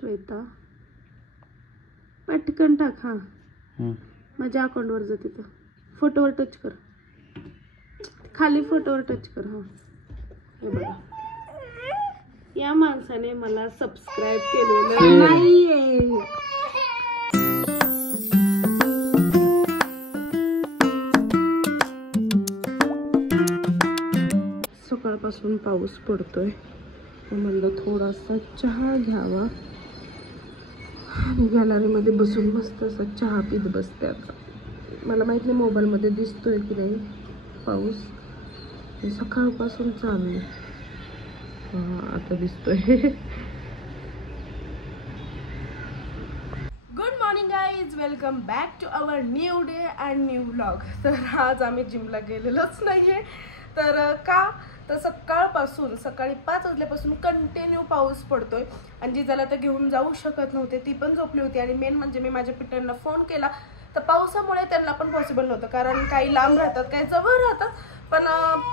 श्वेता पटकन टाक. हा माझ्या अकाउंटवर जा, तिथं फोटोवर टच कर, खाली फोटोवर टच कर. हा हे बघा, या माणसाने मला सबस्क्राईब केलेलं नाहीये. सकाळपासून पाऊस पडतोय, म्हणलं थोडासा चहा घ्यावा आणि गॅलरीमध्ये बसून मस्त असा चहा पीत बसते. आता मला माहित नाही मोबाईलमध्ये दिसतोय की नाही पाऊस, सकाळपासून चालू आहे. आता दिसतोय. Good morning guys, welcome back to our new day and new vlog. तर आज आम्ही जिमला गेलेलोच नाहीये. तर का तर सकाळी 5 वाजल्यापासून कंटिन्यू पाऊस पडतोय आणि जिजाला तर घेऊन जाऊ शकत नव्हते, ती पण झोपली होती. आणि मेन म्हणजे मी माझ्या पिटरांना फोन केला तर पावसामुळे त्यांना पण पॉसिबल नव्हतं, कारण काही लांब राहतात काही जवळ राहतात, पण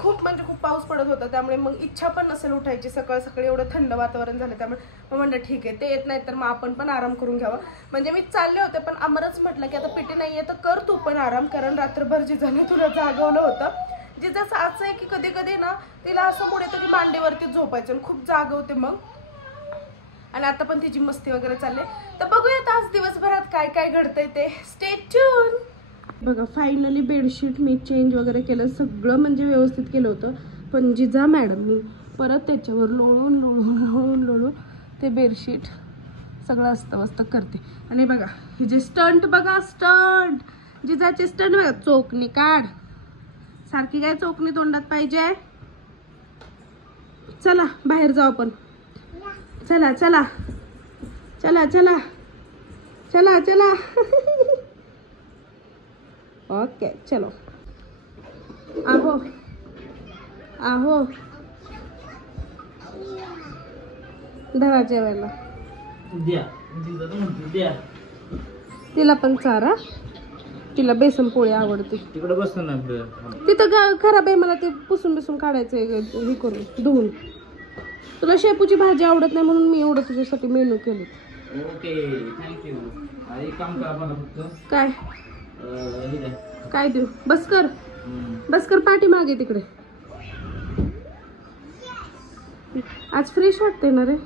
खूप म्हणजे खूप पाऊस पडत होता. त्यामुळे मग इच्छा पण नसेल उठायची सकाळी एवढं थंड वातावरण झालं. त्यामुळे मग म्हणलं ठीक आहे, ते येत नाही तर मग आपण पण आराम करून घ्यावा. म्हणजे मी चालले होते, पण अमरच म्हटलं की आता पिटी नाहीये तर कर तू पण आराम, कारण रात्रभर जिजाने तुला जागवलं होतं. जिजाचं असं आहे की कधी कधी ना तिला असं मूड येतं की मांडीवरती झोपायचं आणि खूप जागवते मग. आणि आता पण तिची मस्ती वगैरे चालले, तर बघूयात आज दिवसभरात काय काय घडतंय ते. Stay tune. बघा फायनली बेडशीट मी चेंज वगैरे केलं, सगळं म्हणजे व्यवस्थित केलं होतं. पण जिजा मॅडमनी परत त्याच्यावर लोळून ते बेडशीट सगळं अस्तव्यस्त करते. आणि बघा हे जे स्टंट बघा, स्टंट जिजाचे स्टंट बघा, चोखणी काढ, सारखी काय चोखणी तोंडात पाहिजे. चला बाहेर जाऊ आपण, चला चला चला चला चला चला. ओके चलो. आहो आहो धरा जेवायला, तिला पण चारा, तिला बेसन पोळी आवडते. तिकडे बसतो ना तिथं खराब आहे, मला ते पुसून काढायचंय हे करून धुवून. तुला शेपूची भाजी आवडत नाही म्हणून मी एवढं तुझ्यासाठी मेनू केलं. Okay thank you. एक काम करा मला फक्त. काय काय देऊ? बस कर पाठी मागे तिकडे. आज फ्रेश वाटते ना रे,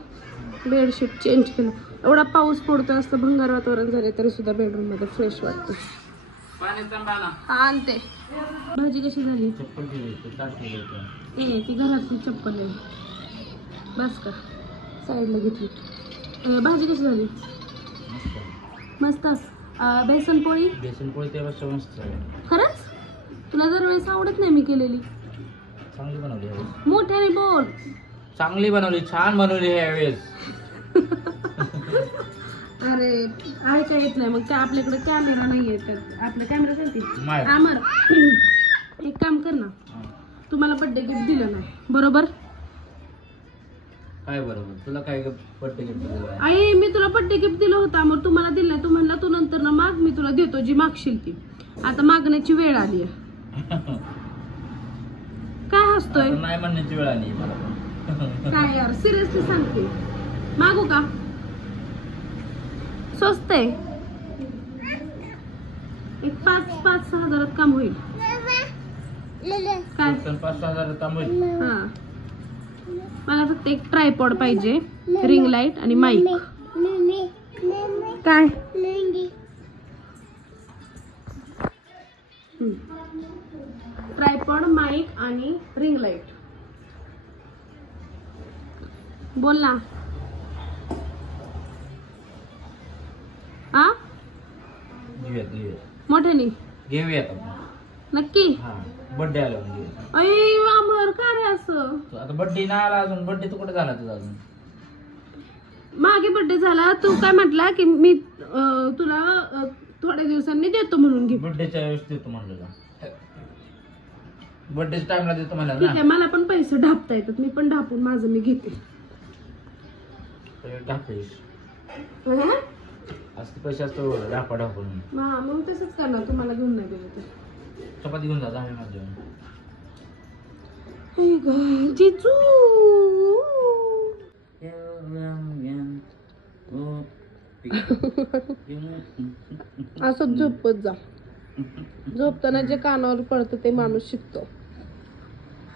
बेडशीट चेंज केलं. एवढा पाऊस पडतो, असतं भंगार वातावरण झाले तरी सुद्धा बेडरूम मध्ये फ्रेश वाटतं. आणते. भाजी कशी झाली? ती घरातली चप्पल आहे, बस का साईडला घेतली. भाजी कशी झाली? मस्त. बेसन पोळी त्यापेक्षा मस्त आहे. खरंच? तुला जर वेळेस आवडत नाही मी केलेली? चांगली बनवली, मोठ्याने बोल. चांगली बनवली, छान बनवली यावेळेस. अरे ऐका येत नाही, मग काय आपल्याकडे कॅमेरा नाहीये तर आपल्या कॅमेरा सांगते. आमर एक काम कर ना, तुम्हाला बर्थडे गिफ्ट दिलं नाही बरोबर? काय बरोबर? तुला काय बर्थडे गिफ्ट दिलं? आई मी तुला बर्थडे गिफ्ट दिलं होतं, मग तू मला दिलं नाही. तू म्हणला तू नंतर ना माग, मी तुला देतो जी मागशील ती. आता मागण्याची वेळ आली आहे. काय हसतोय? नाही म्हणण्याची वेळ आली मला. काय यार सिरियसली सांगते, मागू का? स्वस्त आहे, एक 5-6 हजारात काम होईल. काय 5-6 हजार काम होईल? हा, मला फक्त एक ट्रायपॉड पाहिजे, रिंग लाईट आणि माईक. काय ट्रायपॉड, माईक आणि रिंग लाईट. बोल ना. हा मोठ्याने घेऊयात नक्की. बर्थडे आला म्हणजे. अय वामर का रे असं? आता बर्थडे नाही आला अजून. बर्थडे तू कुठे झाला तुझा अजून? मागे बर्थडे झाला, तू काय म्हटला की मी तुला थोड्या दिवसांनी देतो म्हणून गिफ्ट. बर्थडेच्या वेळेस देतो म्हणलं, बर्थडेच्या टाइमला देतो म्हणलं ठीक आहे, मला पण पैसे ढापता येतात, मी पण ढापून माझं मी घेते. असते पैसे असतो ढापा ढापून. हा मग तसंच करणार, तुम्हाला घेऊन नाही गेलं तर. चपाती घेऊन जा आम्ही माझ्या. जिजू असं झोपत जा. झोपताना जे कानावर पडतं ते माणूस शिकतो.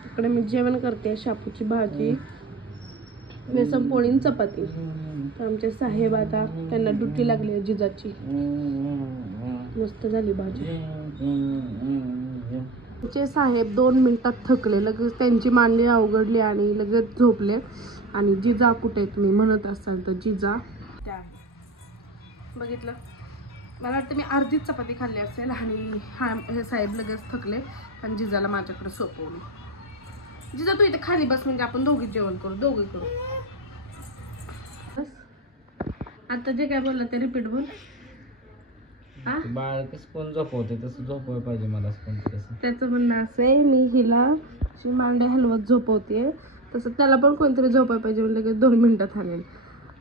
इकडे मी जेवण करते, शापूची भाजी, बेसन पोळी आणि चपाती. तर आमचे साहेब आता त्यांना ड्युटी लागली आहे जिजाची. मस्त झाली भाजी. आमचे साहेब 2 मिनिटात थकले, लगेच त्यांची मांडी अवघडली आणि लगेच झोपले. आणि जिजा कुठे तुम्ही म्हणत असाल तर जिजा त्या बघितलं. मला वाटतं मी अर्धीच चपाती खाल्ली असेल आणि हे साहेब लगेच थकले आणि जिजाला माझ्याकडे सोपवलं. जिजा तू इथे खाली बस, म्हणजे आपण दोघी जेवण करू, दोघी करू. आता जे काय बोलला ते रिपीट बोल. बाळ कसं कोण झोपवते तसं झोपवायला पाहिजे मला. त्याचं म्हणणं असं आहे, मी हिला मांड्या हलवत झोपवते, तसं त्याला पण कोणतरी झोपायला पाहिजे. म्हणजे लगेच 2 मिनिटात हलेल.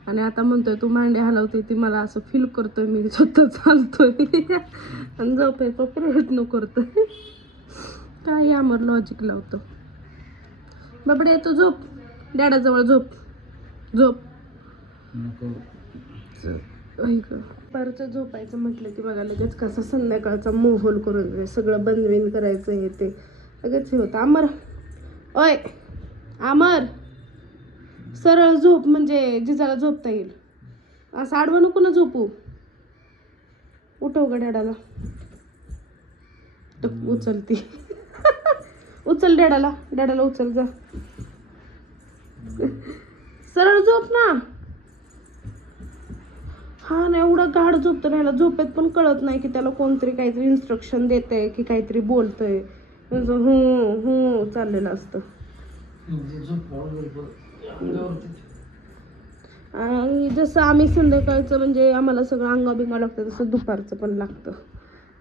आणि आता म्हणतोय तू मांड्या हलवते ती, मला असं फील करतोय मी स्वतः चालतोय आणि झोपायचा प्रयत्न करतोय. काय आमर लॉजिक लावतो. बाबडे तू झोप, डॅडाजवळ झोप, झोप. परत झोपायचं म्हटलं की बघा लगेच कसं संध्याकाळचा माहोल करून सगळं बंदविन करायचं हे ते लगेच हे होतं. आमर, ओय आमर, सरळ झोप म्हणजे जिजाला झोपता येईल. असं आडवं नको ना झोपू. उठव ग डॅडाला. उचलती उचल डॅडाला, डॅडाला उचल जा. सरळ झोप ना. हा ना, एवढा गाढ झोपतो ना, झोपेत पण कळत नाही की त्याला कोणतरी काहीतरी इन्स्ट्रक्शन देतंय की काहीतरी बोलतंय. चाललेलं असतं. आणि जसं आम्ही संध्याकाळचं म्हणजे आम्हाला सगळं अंगाबिंगा लागतं, तसं दुपारचं पण लागतं.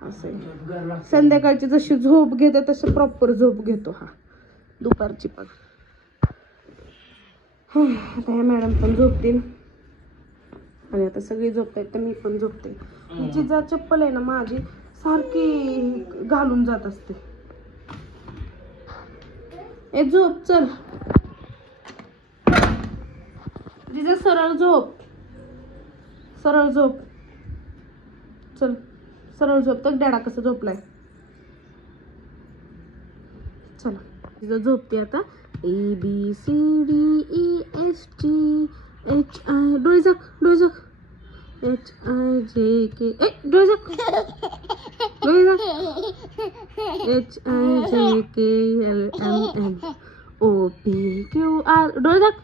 असं आहे. संध्याकाळची जशी झोप घेते तसं प्रॉपर झोप घेतो हा दुपारची पण. आता ह्या मॅडम पण झोपतील आणि आता सगळी झोपतायत तर मी पण झोपते. जिजा चप्पल आहे ना माझी सारखी घालून जात असते. ए झोप चल जिजा, सरळ झोप, सरळ झोप, चल सरळ झोप. तर डॅडा कसं झोपलाय. चला जिजा झोपते आता. ABCDEFG HI, डोळे झाक, डोळे झाक. HIJK, डोळे झाक, डोळे झाक. HIJKLMN OPQR, डोळे झाक.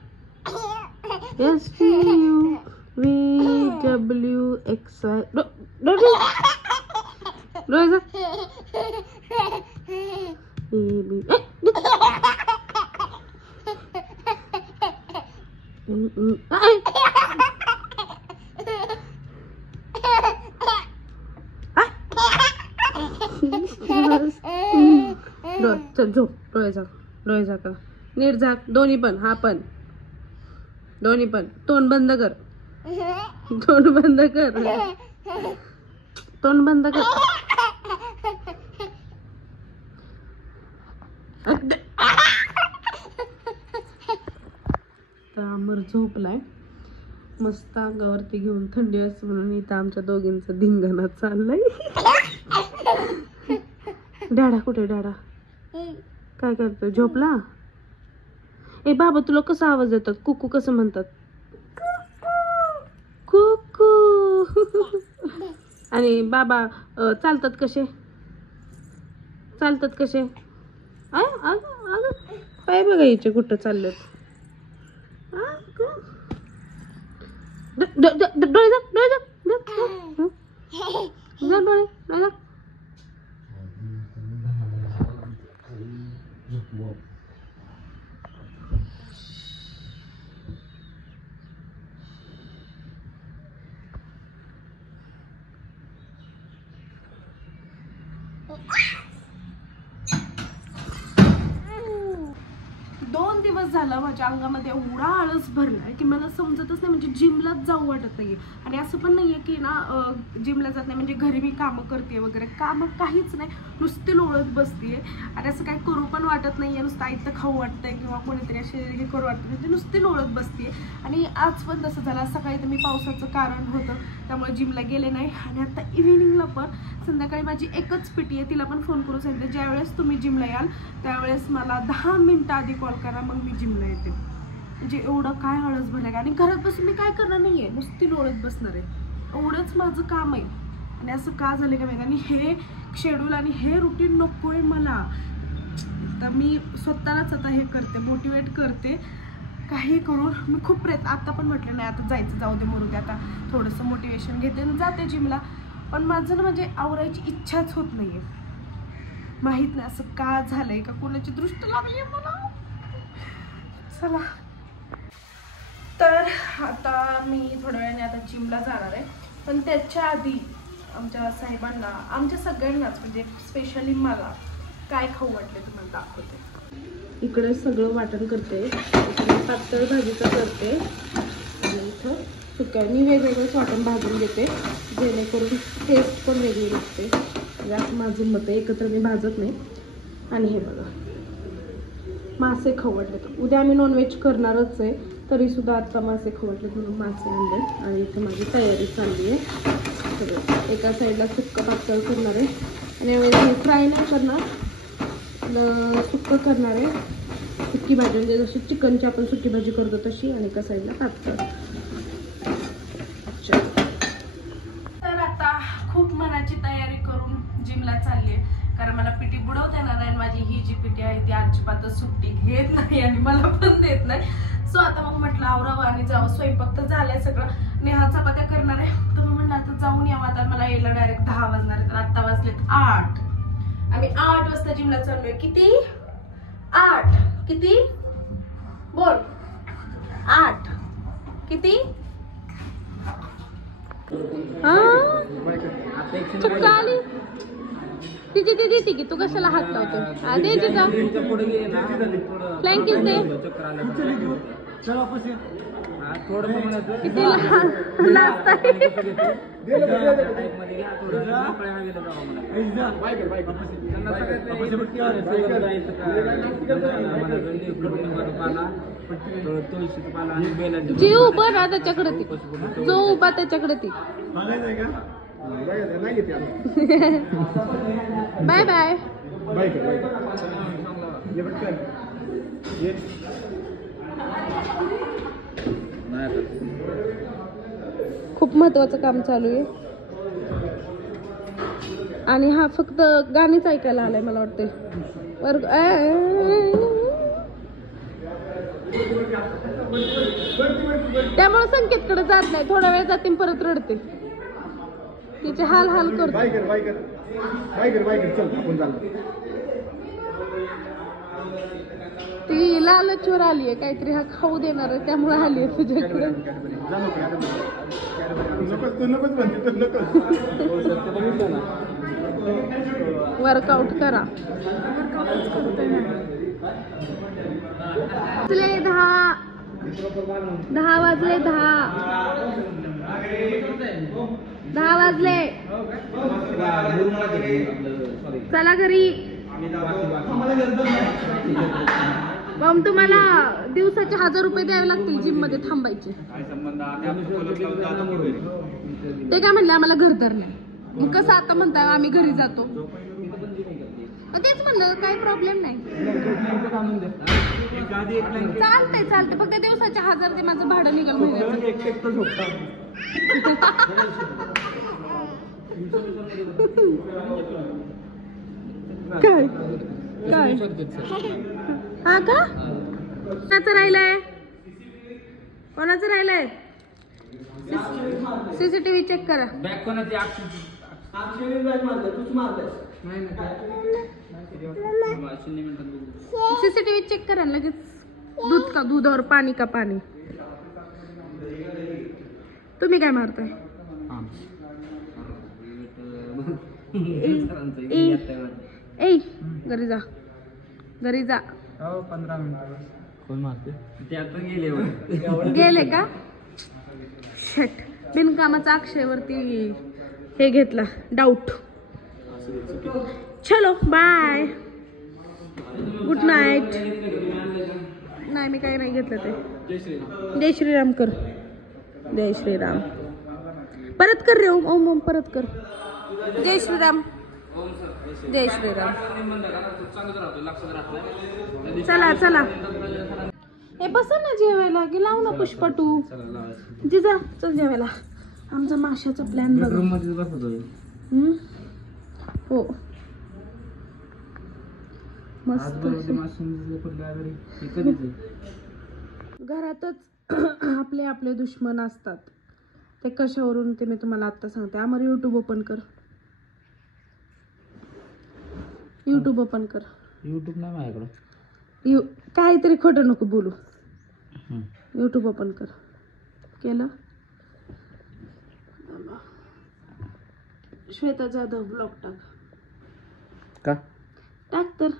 STUVWXY, डोळे झाक. चल झोप, डोळे झाक, डोळे झाक, नीट झाक. दोन्ही पण, हा पण, दोन्ही पण. तोंड बंद कर, तोंड बंद कर, तोंड बंद कर. तर अमर झोपलाय मस्त, अंगावरती घेऊन थंडी असते म्हणून. इथं आमच्या दोघींचा धिंगाणा चाललाय. डॅडा कुठे, डॅडा काय करतोय, झोपला. ए बाबा तुला कसा आवाज येतात, कुकू कसं म्हणतात, कुकू. आणि बाबा चालतात कसे, चालतात कसे. पाय बघा याचे कुठं चाललेत. डोळे झाक, डोळे झाक, डोळे झाक, डोळे झाक. 2 दिवस झालं माझ्या अंगामध्ये एवढा आळस भरलाय की मला समजतच नाही, म्हणजे जिमलाच जाऊ वाटत नाहीये. आणि असं पण नाहीये की ना जिमला जात नाही म्हणजे घरी मी कामं करते वगैरे, कामं काहीच नाही, नुसती लोळत बसतीये. आणि असं काही करू पण वाटत नाहीये, नुसतं आयतं खाऊ वाटतंय किंवा कोणीतरी असे हे करू वाटतं, म्हणजे नुसती लोळत बसतीये. आणि आज पण तसं झालं. सकाळी तर मी पावसाचं कारण होतं त्यामुळे जिमला गेले नाही. आणि आता इव्हिनिंगला पण संध्याकाळी माझी एकच पीटी आहे, तिला पण फोन करून सांगितलं ज्यावेळेस तुम्ही जिमला याल त्यावेळेस मला 10 मिनिटं आधी कॉल करा, मग मी जिमला येते. म्हणजे एवढं काय आळस भरलं. आणि घरात बसून मी काय करणार नाहीये, नुसती लोळत बसणार आहे, एवढंच माझं काम आहे. आणि असं का झालं का माहिती. आणि हे शेड्यूल आणि हे रुटीन नको आहे मला. तर मी स्वतःलाच आता हे करते, मोटिवेट करते काही करून. मी खूप प्रयत्न, आता पण म्हटलं नाही आता जायचं, जाऊ दे मरू दे, आता थोडंसं मोटिवेशन घेते आणि जाते जिमला. पण माझं ना म्हणजे आवरायची इच्छाच होत नाहीये, माहित नाही असं का झालंय, का कोणाची दृष्ट लागली आहे मला. चला तर आता मी थोड्या वेळाने आता जिमला जाणार आहे. पण त्याच्या आधी आमच्या साहेबांना, आमच्या सगळ्यांनाच म्हणजे स्पेशली मला काय खाऊ वाटले तुम्हाला दाखवते. इकडे सगळं वाटण करते, इकडे पातळ भाजीचं करते आणि इथं सुक्या. मी वेगवेगळंच वाटण भाजून घेते जेणेकरून टेस्ट पण वेगळी लागते. म्हणजे असं माझं मत आहे, एकत्र मी भाजत नाही. आणि हे बघा मासे खाऊ वाटले, तर उद्या आम्ही नॉनव्हेज करणारच आहे, तरीसुद्धा आता मासे खाऊ वाटले म्हणून मासे आणले. आणि इथं माझी तयारी चालली आहे सगळं. एका साईडला सुक्कं पातळ करणार आहे आणि यावेळेस फ्राय नाही करणार, सुक्कं करणार आहे. सुक्की भाजी म्हणजे जशी चिकनची आपण सुक्की भाजी करतो तशी, आणि एका साईडला पातळ. तर आता खूप मनाची तयारी करून जिमला चालली आहे, कारण मला पीटी बुडवता येणार आहे. माझी ही जी पीटी आहे ती अजिबातच सुट्टी घेत नाही आणि मला पण देत नाही. सो आता मग म्हटलं आवरावं आणि जावं. स्वयंपाक तर झालाय सगळं, नेहा चपात्या करणार आहे. तर मग म्हणलं आता जाऊन यावं. आता मला यायला डायरेक्ट 10 वाजणार आहे, तर आत्ता वाजलेत 8. आम्ही 8 वाजता जिमला चाललोय. किती? 8. किती? बोल. 8 किती? चुका आली तिची ती देते की तू कशाला हात लावतो. दे तिचा फ्लँकीच दे. किती लहान जी उभं ना त्याच्याकडे ती, जो उभा त्याच्याकडे ती. Bye bye. खूप महत्वाचं काम चालू आहे आणि हा फक्त गाणीच ऐकायला आलाय मला वाटते. त्यामुळे संकेतकडे जात नाही, थोडा वेळ जाते परत रडते. तिचे हाल हाल करतो. ती लालचवर आली आहे, काहीतरी हा खाऊ देणार आहे त्यामुळे आली आहे तुझ्याकडे. वर्कआउट करा. वाजले 10. 10 वाजले. 10 वाजले. चला घरी. मग तुम्हाला दिवसाचे 1000 रुपये द्यावे लागतील जिम मध्ये थांबायचे. ते काय म्हणले आम्हाला घरदार नाही. कसं आता म्हणताय आम्ही घरी जातो. तेच म्हणलं काही प्रॉब्लेम नाही. चालतंय चालतंय, फक्त दिवसाचे 1000 ते माझं भाडं निघाल महिन्याचं. काय काय हा का? कोणाचं राहिलंय? कोणाचं राहिलंय? सीसीटीव्ही चेक करा. सीसीटीव्ही चेक करा लगेच. दूध का दूध और पाणी का पाणी. तुम्ही काय मारताय? ए घरी जा, घरी जा. 15 मिनिटं. कोण मारते ते आता गेले गेले का शट बिनकामाचा अक्षयवरती हे घेतला डाऊट चलो बाय गुड नाईट नाही मी काही नाही घेतलं ते जय श्रीराम कर जय श्रीराम परत कर रे ओम ओम ओम परत कर जय श्रीराम जय श्रीराम चला चला हे बसा ना जेवायला की लाव ना पुष्पटू जिजा चल जेवायला आमचा माशाचा प्लॅन बघ हो मस्त घरातच आपले आपले दुश्मन असतात ते कशावरून ते मी तुम्हाला आता सांगते आम्हाला युट्यूब ओपन कर युट्यूब ओपन कर युट्यूब नाही माझ्याकडं काहीतरी खोटं नको बोलू युट्यूब ओपन कर केलं श्वेता जाधव ब्लॉग टाक का टाक तर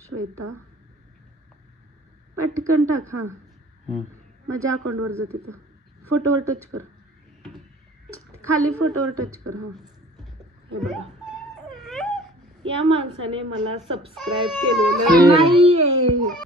श्वेता पटकन टाक हा माझ्या अकाउंटवर जा तिथं फोटोवर टच कर खाली फोटोवर टच कर हा हे बघा या माणसाने मला सबस्क्राईब केलेलं नाहीये